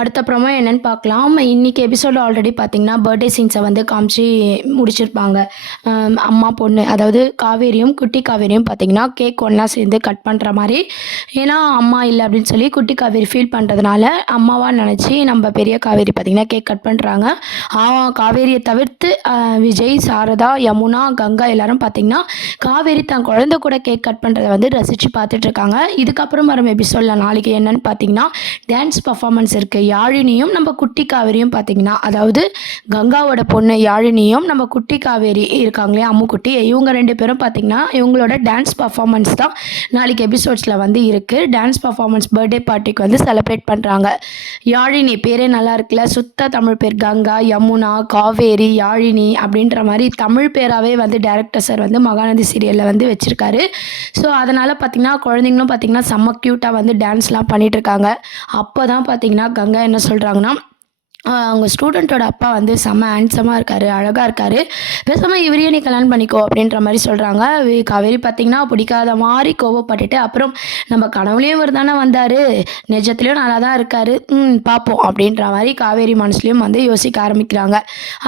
அடுத்தப்புறமா என்னன்னு பார்க்கலாம். இன்னைக்கு எபிசோட் ஆல்ரெடி பார்த்தீங்கன்னா, பர்த்டே சீன்ஸ வந்து காமிச்சு முடிச்சிருப்பாங்க. அம்மா, பொண்ணு அதாவது காவேரியும், குட்டி காவேரியும் பார்த்தீங்கன்னா, கேக் ஒண்ணா சேர்ந்து கட் பண்ற மாரி. ஏன்னா, அம்மா இல்ல அப்படின்னு சொல்லி குட்டி காவேரி ஃபீல் பண்றதுனால, அம்மாவா நெனச்சு நம்ம பெரிய காவேரி பார்த்தீங்கன்னா, கேக் கட் பண்றாங்க. காவேரிய தவிர்த்து விஜய், சாரதா, யமுனா, கங்கா எல்லாரும் பார்த்தீங்கன்னா, காவேரி தன் குழந்தை கூட கேக் கட் பண்றத வந்து ரசிச்சு பார்த்துட்ருக்காங்க. இதுக்கப்புறம் வரும் எபிசோட்ல நாளைக்கு என்னன்னு பார்த்தீங்கன்னா, டான்ஸ் பர்ஃபார்மன்ஸ் இருக்கு. யாழினியும் நம்ம குட்டி காவேரியும் பார்த்தீங்கன்னா, அதாவது கங்காவோட பொண்ணு யாழினியும் நம்ம குட்டி காவேரி இருக்காங்களே அம்முக்குட்டி, இவங்க 2 பேரும் பார்த்தீங்கன்னா, இவங்களோட டான்ஸ் பர்ஃபார்மன்ஸ் தான் நாளைக்கு எபிசோட்ஸில் வந்து இருக்குது. டான்ஸ் பர்ஃபார்மன்ஸ் பர்த்டே பார்ட்டிக்கு வந்து செலிப்ரேட் பண்ணுறாங்க. யாழினி பேரே நல்லா இருக்குல்ல, சுத்த தமிழ் பேர். கங்கா, யமுனா, காவேரி, யாழினி அப்படின்ற மாதிரி தமிழ் பேராகவே வந்து டேரக்டர் சார் வந்து மகாநதி சீரியலில் வந்து வச்சுருக்காரு. ஸோ அதனால் பார்த்திங்கன்னா குழந்தைங்களும் பார்த்திங்கன்னா செம்ம க்யூட்டாக வந்து டான்ஸ்லாம் பண்ணிகிட்ருக்காங்க. அப்போ தான் பார்த்திங்கன்னா கங்கா என்ன சொல்கிறாங்கன்னா, அவங்க ஸ்டூடெண்ட்டோட அப்பா வந்து செம்ம ஹேண்ட்ஸமாக இருக்கார், அழகாக இருக்கார், பேசாமல் இவரையே நீ கல்யாணம் பண்ணிக்கோ அப்படின்ற மாதிரி சொல்கிறாங்க. காவேரி பார்த்திங்கன்னா பிடிக்காத மாதிரி கோவப்பட்டுட்டு, அப்புறம் நம்ம கனவுலேயும் இவர் தானே வந்தார், நிஜத்துலேயும் நல்லா தான் இருக்கார், பார்ப்போம் அப்படின்ற மாதிரி காவேரி மனசுலேயும் வந்து யோசிக்க ஆரம்பிக்கிறாங்க.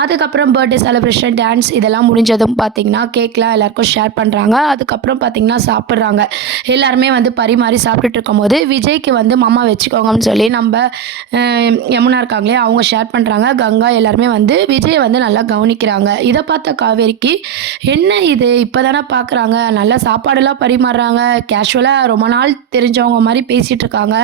அதுக்கப்புறம் பர்த்டே செலிப்ரேஷன், டான்ஸ் இதெல்லாம் முடிஞ்சதும் பார்த்திங்கன்னா கேக்லாம் எல்லாருக்கும் ஷேர் பண்ணுறாங்க. அதுக்கப்புறம் பார்த்திங்கன்னா சாப்பிட்றாங்க. எல்லாருமே வந்து பரிமாறி சாப்பிட்டுட்டு இருக்கும்போது விஜய்க்கு வந்து மாமா வச்சுக்கோங்கன்னு சொல்லி நம்ம யமுனா இருக்காங்களே அவங்க ஷேர் பண்ணுறாங்க. கங்கா எல்லாருமே வந்து விஜயை வந்து நல்லா கவனிக்கிறாங்க. இதை பார்த்த காவேரிக்கு, என்ன இது இப்போ தானே பார்க்குறாங்க, நல்லா சாப்பாடெல்லாம் பரிமாறுறாங்க, கேஷுவலாக ரொம்ப நாள் தெரிஞ்சவங்க மாதிரி பேசிகிட்டு இருக்காங்க,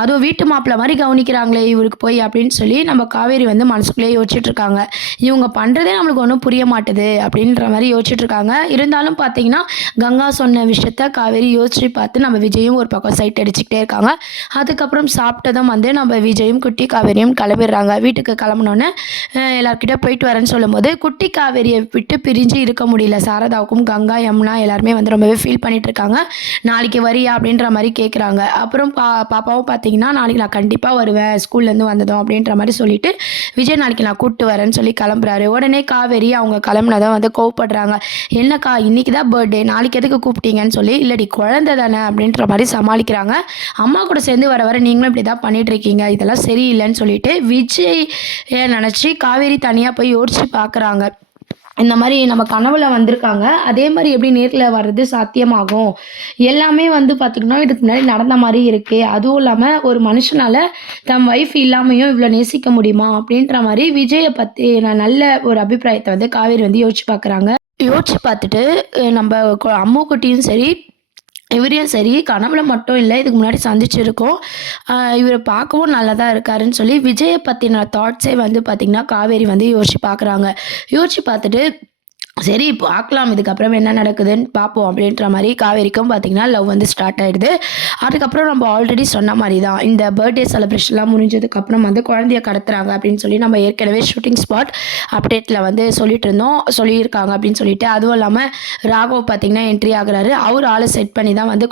அதுவும் வீட்டு மாப்பிள்ளை மாதிரி கவனிக்கிறாங்களே இவருக்கு போய் அப்படின்னு சொல்லி நம்ம காவேரி வந்து மனசுக்குள்ளேயே யோசிச்சுட்டு இருக்காங்க. இவங்க பண்ணுறதே நம்மளுக்கு ஒன்றும் புரிய மாட்டுது அப்படின்ற மாதிரி யோசிச்சுட்டு இருக்காங்க. இருந்தாலும் பார்த்தீங்கன்னா கங்கா சொன்ன விஷயத்த காவேரி யோசிச்சு பார்த்து நம்ம விஜயும் ஒரு பக்கம் சைட் அடிச்சுக்கிட்டே இருக்காங்க. அதுக்கப்புறம் சாப்பிட்டதும் வந்து நம்ம விஜயும் குட்டி காவேரியும் கிளம்பிடுறாங்க. வீட்டுக்கு கிளம்புனோன்னே எல்லார்கிட்ட போயிட்டு வரேன்னு சொல்லும்போது குட்டி காவேரியை விட்டு பிரிஞ்சு இருக்க முடியல. சாரதாவுக்கும் கங்கா, யமுனா எல்லாருமே வந்து ரொம்பவே ஃபீல் பண்ணிட்டு இருக்காங்க. நாளைக்கு வரியா அப்படின்ற மாதிரி கேட்குறாங்க. அப்புறம் பாப்பாவும் பார்த்தீங்கன்னா நாளைக்கு நான் கண்டிப்பாக வருவேன் ஸ்கூல்லேருந்து வந்ததும் அப்படின்ற மாதிரி சொல்லிட்டு விஜய் நாளைக்கு நான் கூப்பிட்டு வரேன்னு சொல்லி கிளம்புறாரு. உடனே காவேரி அவங்க கிளம்புனதும் வந்து கோவப்படுறாங்க. என்னக்கா இன்னைக்கு தான் பர்த்டே, நாளைக்கு எதுக்கு கூப்பிட்டீங்கன்னு சொல்லி, இல்லடி குழந்தை தானே அப்படின்ற மாதிரி சமாளிக்கிறாங்க. அம்மா கூட சேர்ந்து வர வர நீங்களும் இப்படி தான் பண்ணிட்டு இருக்கீங்க, இதெல்லாம் சரியில்லைன்னு சொல்லிட்டு விஜய் நினச்சி காவேரி தனியாக போய் யோசிச்சு பார்க்குறாங்க. இந்த மாதிரி நம்ம கனவுல வந்திருக்காங்க, அதே மாதிரி எப்படி நேரில் வர்றது சாத்தியமாகும், எல்லாமே வந்து பார்த்திங்கன்னா இதுக்கு முன்னாடி நடந்த மாதிரி இருக்குது, அதுவும் இல்லாமல் ஒரு மனுஷனால் தன் ஒய்ஃப் இல்லாமையும் இவ்வளோ நேசிக்க முடியுமா அப்படின்ற மாதிரி விஜயை பற்றி நான் நல்ல ஒரு அபிப்பிராயத்தை வந்து காவேரி வந்து யோசிச்சு பார்க்குறாங்க. யோசிச்சு பார்த்துட்டு நம்ம அம்முக்குட்டியும் சரி இவரையும் சரி கனவுல மட்டும் இல்லை இதுக்கு முன்னாடி சந்திச்சிருக்கோம், இவரை பார்க்கவும் நல்லா தான் இருக்காருன்னு சொல்லி விஜயை பற்றின தாட்ஸே வந்து பார்த்திங்கன்னா காவேரி வந்து யோசிச்சு பார்க்குறாங்க. யோசிச்சு பார்த்துட்டு சரி பார்க்கலாம் இதுக்கப்புறம் என்ன நடக்குதுன்னு பார்ப்போம் அப்படின்ற மாதிரி காவேரிக்கும் பார்த்திங்கன்னா லவ் வந்து ஸ்டார்ட் ஆகிடுது. அதுக்கப்புறம் நம்ம ஆல்ரெடி சொன்ன மாதிரி தான் இந்த பர்த்டே செலிப்ரேஷன்லாம் முடிஞ்சதுக்கப்புறம் வந்து குழந்தைய கடத்துறாங்க அப்படின்னு சொல்லி நம்ம ஏற்கனவே ஷூட்டிங் ஸ்பாட் அப்டேட்டில் வந்து சொல்லியிருக்காங்க அப்படின்னு சொல்லிட்டு. அதுவும் இல்லாமல் ராகவ் பார்த்திங்கன்னா என்ட்ரி ஆகுறாரு. அவர் ஆளை செட் பண்ணி தான் வந்து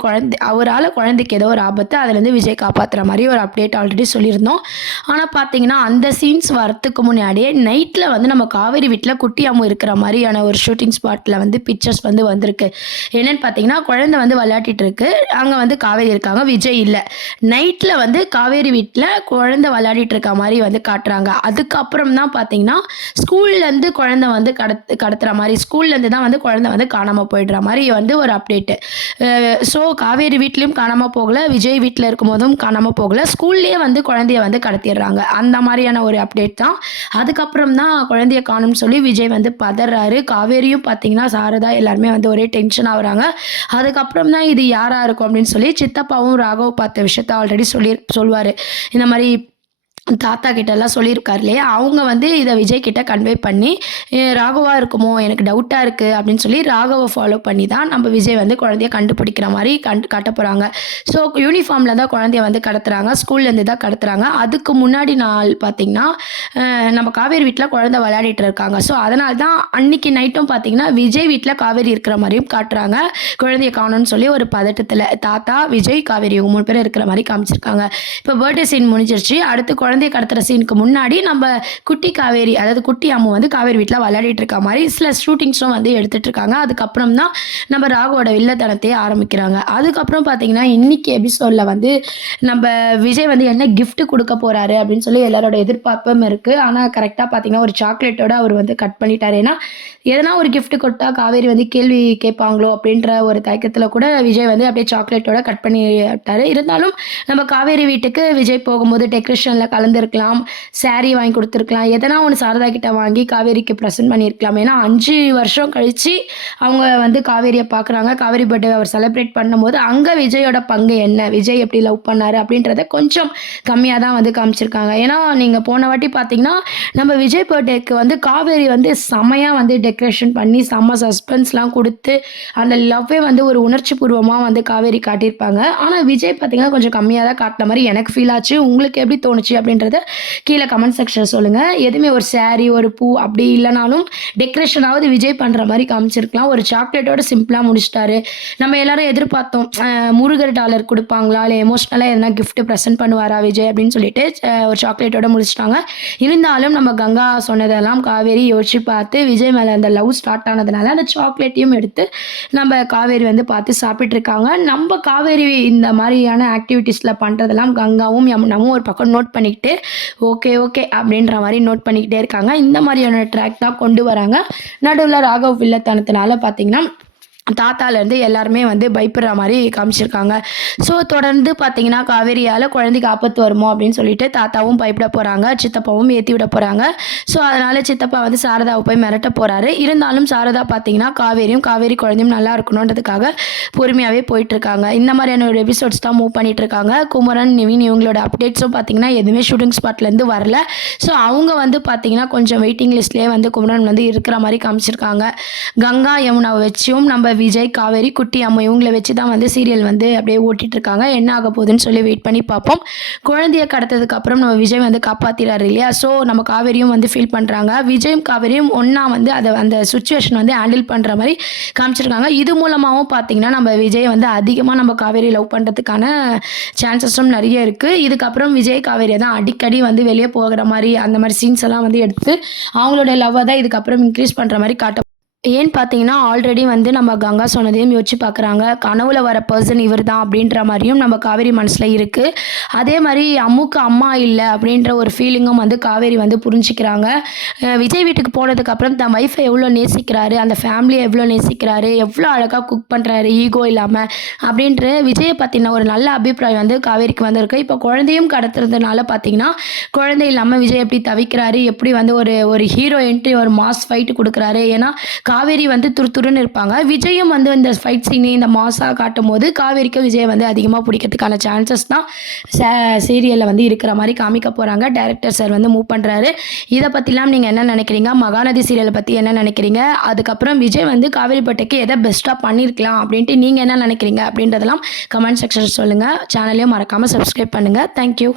அவரால் குழந்தைக்கு ஏதோ ஒரு ஆபத்து, அதுலேருந்து விஜய் காப்பாற்றுற மாதிரி ஒரு அப்டேட் ஆல்ரெடி சொல்லியிருந்தோம். ஆனால் பார்த்திங்கன்னா அந்த சீன்ஸ் வரத்துக்கு முன்னாடியே நைட்டில் வந்து நம்ம காவேரி வீட்டில் குட்டியாமும் இருக்கிற மாதிரியான ஒரு ஷூட்டிங் ஸ்பாட்டில் வந்து பிக்சர்ஸ் வந்து வந்திருக்கு. என்னென்னு பார்த்தீங்கன்னா குழந்தை வந்து விளையாட்டிட்டு இருக்கு, அங்கே வந்து காவேரி இருக்காங்க, விஜய் இல்லை. நைட்டில் வந்து காவேரி வீட்டில் குழந்தை விளையாடிட்டு இருக்க மாதிரி வந்து காட்டுறாங்க. அதுக்கப்புறம் தான் பார்த்தீங்கன்னா ஸ்கூல்லேருந்து குழந்தை வந்து கடத்துற மாதிரி, ஸ்கூல்லேருந்து தான் வந்து குழந்தை வந்து காணாமல் போயிடுற மாதிரி வந்து ஒரு அப்டேட்டு. ஸோ காவேரி வீட்லேயும் காணாமல் போகலை, விஜய் வீட்டில் இருக்கும்போதும் காணாமல் போகலை, ஸ்கூல்லேயே வந்து குழந்தைய வந்து கடத்திடுறாங்க. அந்த மாதிரியான ஒரு அப்டேட் தான். அதுக்கப்புறம் தான் குழந்தைய காணும்னு சொல்லி விஜய் வந்து பதறாரு. காவேரியும் பார்த்தீங்கன்னா சாரதா எல்லாருமே வந்து ஒரே டென்ஷன் ஆகுறாங்க. அதுக்கப்புறம் தான் இது யாராக இருக்கும் அப்படின்னு சொல்லி சித்தப்பாவும் ராகவ் பார்த்த விஷயத்த ஆல்ரெடி சொல்லுவார். இந்த மாதிரி தாத்தா கிட்டலாம் சொல்லியிருக்காரு இல்லையா, அவங்க வந்து இதை விஜய் கிட்ட கன்வே பண்ணி ராகவா இருக்குமோ எனக்கு டவுட்டாக இருக்குது அப்படின்னு சொல்லி ராகவை ஃபாலோ பண்ணி தான் நம்ம விஜய் வந்து குழந்தைய கண்டுபிடிக்கிற மாதிரி காட்ட போகிறாங்க. ஸோ யூனிஃபார்மில் தான் குழந்தைய வந்து கடத்துறாங்க, ஸ்கூல்லேருந்து தான் கடத்துறாங்க. அதுக்கு முன்னாடி நாள் பார்த்திங்கன்னா நம்ம காவேரி வீட்டில் குழந்தை விளையாடிட்டு இருக்காங்க. ஸோ அதனால தான் அன்னைக்கு நைட்டும் பார்த்திங்கன்னா விஜய் வீட்டில் காவேரி இருக்கிற மாதிரியும் காட்டுறாங்க. குழந்தைய காணும்னு சொல்லி ஒரு பதட்டத்தில் தாத்தா, விஜய், காவேரி இவங்க 3 பேர் இருக்கிற மாதிரி காமிச்சிருக்காங்க. இப்போ பர்த்டே சீன் முடிஞ்சிருச்சு. அடுத்து குழந்தை குழந்தைய கடத்துற சீனுக்கு முன்னாடி நம்ம குட்டி காவேரி, அதாவது குட்டி அம்மு வந்து காவேரி வீட்டில் விளையாடிட்டு இருக்க மாதிரி சில ஷூட்டிங்ஸும் வந்து எடுத்துட்டு இருக்காங்க. அதுக்கப்புறம் தான் நம்ம ராகுவோட வில்லத்தனத்தையே ஆரம்பிக்கிறாங்க. அதுக்கப்புறம் பார்த்தீங்கன்னா இன்னைக்கு எபிசோடில் வந்து நம்ம விஜய் வந்து என்ன gift கொடுக்க போறாரு அப்படின்னு சொல்லி எல்லாரோட எதிர்பார்ப்பும் இருக்கு. ஆனால் கரெக்டாக பார்த்தீங்கன்னா ஒரு சாக்லேட்டோட அவர் வந்து கட் பண்ணிட்டாரு. ஏன்னா எதனா ஒரு gift கொடுத்தா காவேரி வந்து கேள்வி கேட்பாங்களோ அப்படின்ற ஒரு தயக்கத்தில் கூட விஜய் வந்து அப்படியே சாக்லேட்டோட கட் பண்ணி விட்டாரு. இருந்தாலும் நம்ம காவேரி வீட்டுக்கு விஜய் போகும்போது டெக்கரேஷனில் கலந்துருக்கலாம், saree வாங்கி கொடுத்துருக்கலாம், எதனா ஒன்று சாரதா கிட்ட வாங்கி காவேரிக்கு ப்ரெசென்ட் பண்ணியிருக்கலாம். ஏன்னா 5 வருஷம் கழிச்சு அவங்க வந்து காவேரியை பார்க்குறாங்க. காவேரி பர்த்டே அவர் செலிப்ரேட் பண்ணும்போது அங்கே விஜயோட பங்கு என்ன, விஜய் எப்படி லவ் பண்ணாரு அப்படின்றத கொஞ்சம் கம்மியாக தான் வந்து காமிச்சிருக்காங்க. ஏன்னா நீங்கள் போன வாட்டி பார்த்தீங்கன்னா நம்ம விஜய் பர்த்டேக்கு வந்து காவேரி வந்து செமையாக வந்து டெக்கரேஷன் பண்ணி செம்ம சஸ்பென்ஸ்லாம் கொடுத்து அந்த லவ்வே வந்து ஒரு உணர்ச்சி பூர்வமாக வந்து காவேரி காட்டியிருப்பாங்க. ஆனால் விஜய் பார்த்தீங்கன்னா கொஞ்சம் கம்மியாக தான் காட்டின மாதிரி எனக்கு ஃபீல் ஆச்சு. உங்களுக்கு எப்படி தோணுச்சு அப்படின்றத கீழே கமெண்ட் செக்ஷன் சொல்லுங்கள். எதுவுமே ஒரு saree ஒரு பூ அப்படி இல்லைனாலும் டெக்கரேஷனாவது விஜய் பண்ணுற மாதிரி காமிச்சிருக்கலாம். ஒரு சாக்லேட்டோட சிம்பிளாக முடிச்சிட்டாரு. நம்ம எல்லாரும் எதிர்பார்த்தோம் முருகர் டாலர் கொடுப்பாங்களா, இல்லை எமோஷ்னலாக எதனா gift ப்ரெசென்ட் பண்ணுவாரா விஜய் அப்படின்னு சொல்லிட்டு ஒரு சாக்லேட்டோட முடிச்சிட்டாங்க. இருந்தாலும் நம்ம கங்கா சொன்னதெல்லாம் காவேரி யோசிச்சு பார்த்து விஜய் மேலே அந்த லவ் ஸ்டார்ட் ஆனதுனால அந்த சாக்லேட்டையும் எடுத்து நம்ம காவேரி வந்து பார்த்து சாப்பிட்டு இருக்காங்க. நம்ம காவேரி இந்த மாதிரியான ஆக்டிவிட்டீஸில் பண்ணுறதெல்லாம் கங்காவும் யமுனாவும் ஒரு பக்கம் நோட் பண்ணிக்கிட்டு ஓகே ஓகே அப்படின்ற மாதிரி நோட் பண்ணிக்கிட்டே இருக்காங்க. இந்த மாதிரியான ட்ராக் தான் கொண்டு வராங்க. நடுவில் ராகவ் வில்லத்தனத்தினால பார்த்தீங்கன்னா தாத்தாலேருந்து எல்லாருமே வந்து பயப்படுற மாதிரி காமிச்சிருக்காங்க. ஸோ தொடர்ந்து பார்த்தீங்கன்னா காவேரியால் குழந்தைக்கு ஆபத்து வருமோ அப்படின்னு சொல்லிட்டு தாத்தாவும் பயப்பட போகிறாங்க, சித்தப்பாவும் ஏற்றி விட போகிறாங்க. ஸோ அதனால் சித்தப்பா வந்து சாரதாவை போய் மிரட்ட போகிறாரு. இருந்தாலும் சாரதா பார்த்தீங்கன்னா காவேரி குழந்தையும் நல்லா இருக்கணுன்றதுக்காக பொறுமையாகவே போயிட்டுருக்காங்க. இந்த மாதிரியான ஒரு எபிசோட்ஸ் தான் மூவ் பண்ணிட்டு இருக்காங்க. குமரன், நிவின் இவங்களோட அப்டேட்ஸும் பார்த்தீங்கன்னா எதுவுமே ஷூட்டிங் ஸ்பாட்லேருந்து வரல. ஸோ அவங்க வந்து பார்த்தீங்கன்னா கொஞ்சம் வெயிட்டிங் லிஸ்ட்லேயே வந்து குமரன் வந்து இருக்கிற மாதிரி காமிச்சிருக்காங்க. கங்கா யமுனாவை வச்சும் நம்ம விஜய், காவேரி, குட்டி அம்மா இவங்களை வச்சு தான் வந்து சீரியல் வந்து அப்படியே ஓட்டிட்டு இருக்காங்க. என்ன ஆக போகுதுன்னு சொல்லி வெயிட் பண்ணி பார்ப்போம். குழந்தைய கடத்ததுக்கு அப்புறம் நம்ம விஜய் வந்து காப்பாத்திறாரு இல்லையா? ஸோ நம்ம காவேரியும் வந்து ஃபீல் பண்ணுறாங்க. விஜயும் காவேரியும் ஒன்றா வந்து அதை அந்த சுச்சுவேஷன் வந்து ஹேண்டில் பண்ணுற மாதிரி காமிச்சிருக்காங்க. இது மூலமாகவும் பார்த்தீங்கன்னா நம்ம விஜய் வந்து அதிகமாக நம்ம காவேரி லவ் பண்ணுறதுக்கான சான்சஸும் நிறைய இருக்குது. இதுக்கப்புறம் விஜய் காவேரியை தான் அடிக்கடி வந்து வெளியே போகிற மாதிரி அந்த மாதிரி சீன்ஸ் எல்லாம் வந்து எடுத்து அவங்களோட லவ்வை தான் இதுக்கப்புறம் இன்க்ரீஸ் பண்ணுற மாதிரி காட்ட. ஏன்னு பார்த்தீங்கன்னா ஆல்ரெடி வந்து நம்ம கங்கா சொன்னதையும் யோசிச்சு பார்க்குறாங்க. கனவுல வர பர்சன் இவர் தான் அப்படின்ற மாதிரியும் நம்ம காவேரி மனசில் இருக்குது. அதே மாதிரி அம்முக்கு அம்மா இல்லை அப்படின்ற ஒரு ஃபீலிங்கும் வந்து காவேரி வந்து புரிஞ்சுக்கிறாங்க. விஜய் வீட்டுக்கு போனதுக்கப்புறம் தன் ஒய்ஃபை எவ்வளோ நேசிக்கிறாரு, அந்த ஃபேமிலியை எவ்வளோ நேசிக்கிறாரு, எவ்வளோ அழகாக குக் பண்ணுறாரு ஈகோ இல்லாமல் அப்படின்ற விஜயை பற்றின ஒரு நல்ல அபிப்பிராயம் வந்து காவேரிக்கு வந்திருக்கு. இப்போ குழந்தையும் கடத்துறதுனால பார்த்தீங்கன்னா குழந்தை இல்லாமல் விஜய் எப்படி தவிக்கிறாரு, எப்படி வந்து ஒரு ஹீரோ என்ட்ரி ஒரு மாஸ் ஃபைட்டு கொடுக்குறாரு. ஏன்னா காவேரி வந்து துருத்துருன்னு இருப்பாங்க. விஜயும் வந்து இந்த ஃபைட் சீனு இந்த மாஸாக காட்டும் போது காவேரிக்கு விஜய் வந்து அதிகமாக பிடிக்கிறதுக்கான சான்சஸ் தான் சீரியலில் வந்து இருக்கிற மாதிரி காமிக்க போகிறாங்க. டைரக்டர் சார் வந்து மூவ் பண்ணுறாரு. இதை பற்றிலாம் நீங்கள் என்ன நினைக்கிறீங்க? மகாநதி சீரியலை பற்றி என்ன நினைக்கிறீங்க? அதுக்கப்புறம் விஜய் வந்து காவேரி பட்டைக்கு எதை பெஸ்ட்டாக பண்ணியிருக்கலாம் அப்படின்ட்டு நீங்கள் என்ன நினைக்கிறீங்க அப்படின்றதெல்லாம் கமெண்ட் செக்ஷன் சொல்லுங்கள். சேனலையும் மறக்காமல் சப்ஸ்கிரைப் பண்ணுங்கள். தேங்க்யூ.